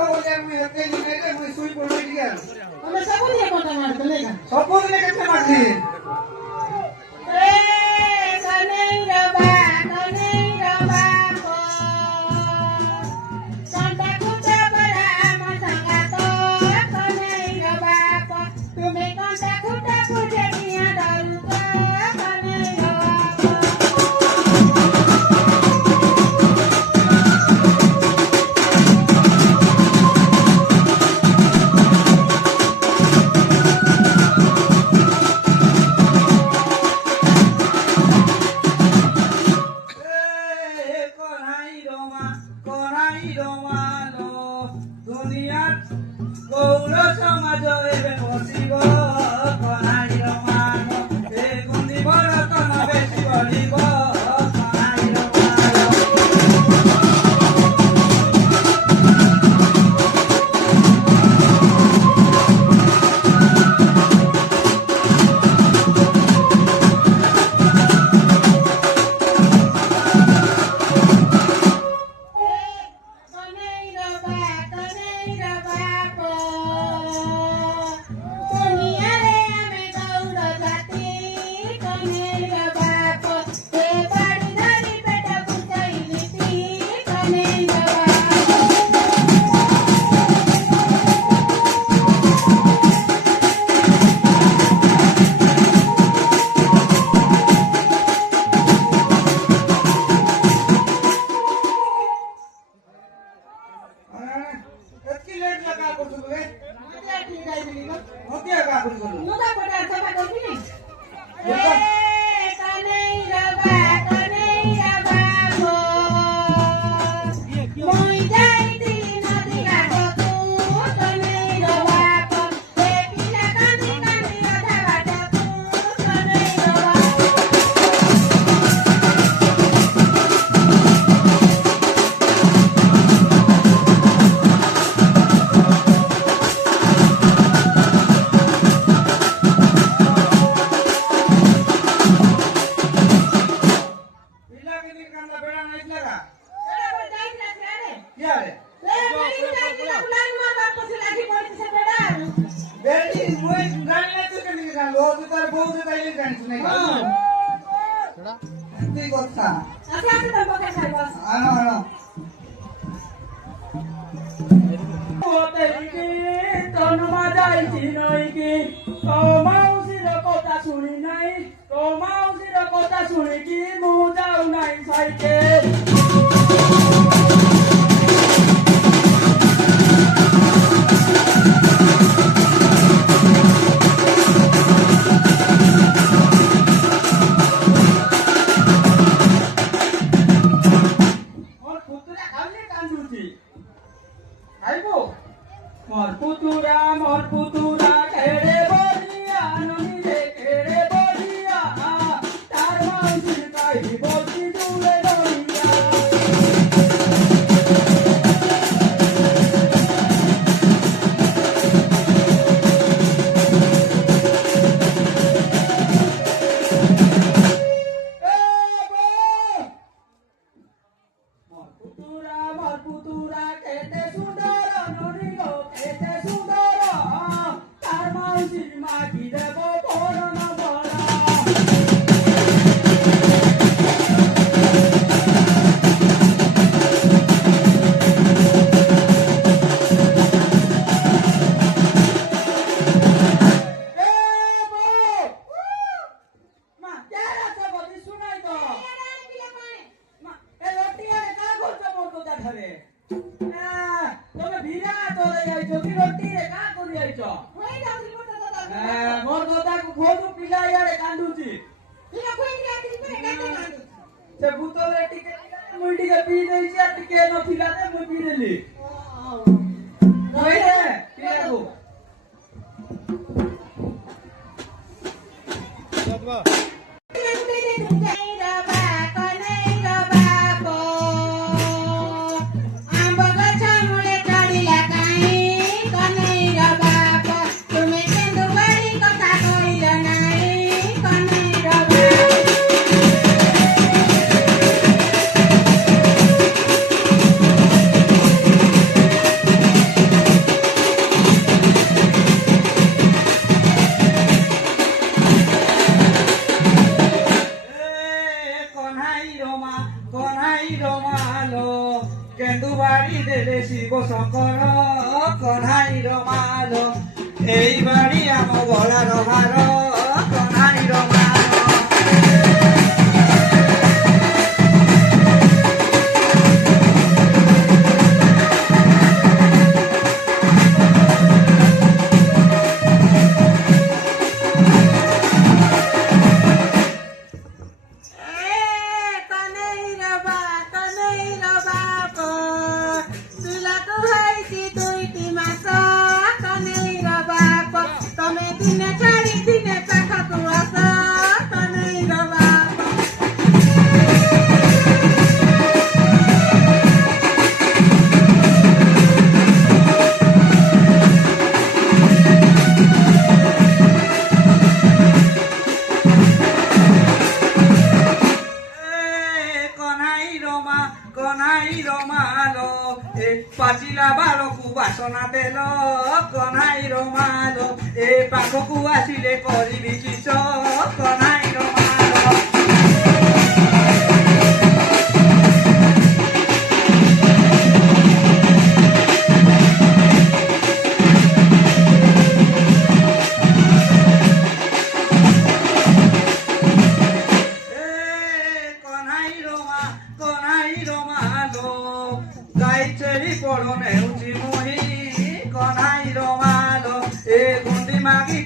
बोले मैं हके नहीं करे मैं सुई पड़ गया हमें सब दिए कोटा मार देगा सब ने कितने मार दिए ए कने रबा को संता कुटा बड़ा मसंगा तो कने रबा को तुम्हें कंटा कुटा कुटे दिया दारू को कने रबा को କହ୍ନାଇର ମାଲ ଏଇ ବାଡ଼ି ଆମ ବଳାର ଭାର କହ୍ନାଇର ମାଲ କହ୍ନାଇର ମାଲ ଏ ପାଚିଲା ବାଳକୁ ବାସନା ଦେଲ କହ୍ନାଇର ମାଲ ଏ ପାଖକୁ ଆସିଲେ କରିବି କିସ କହ୍ନାଇର ମାଲ କହ୍ନାଇର ମାଲ ଗାଈ ଛେଳି ପଡ଼ ନେଉଛି ମୁହିଁ କହ୍ନାଇର ମାଲ ଏ ଗୁଣ୍ଡି ମାଗି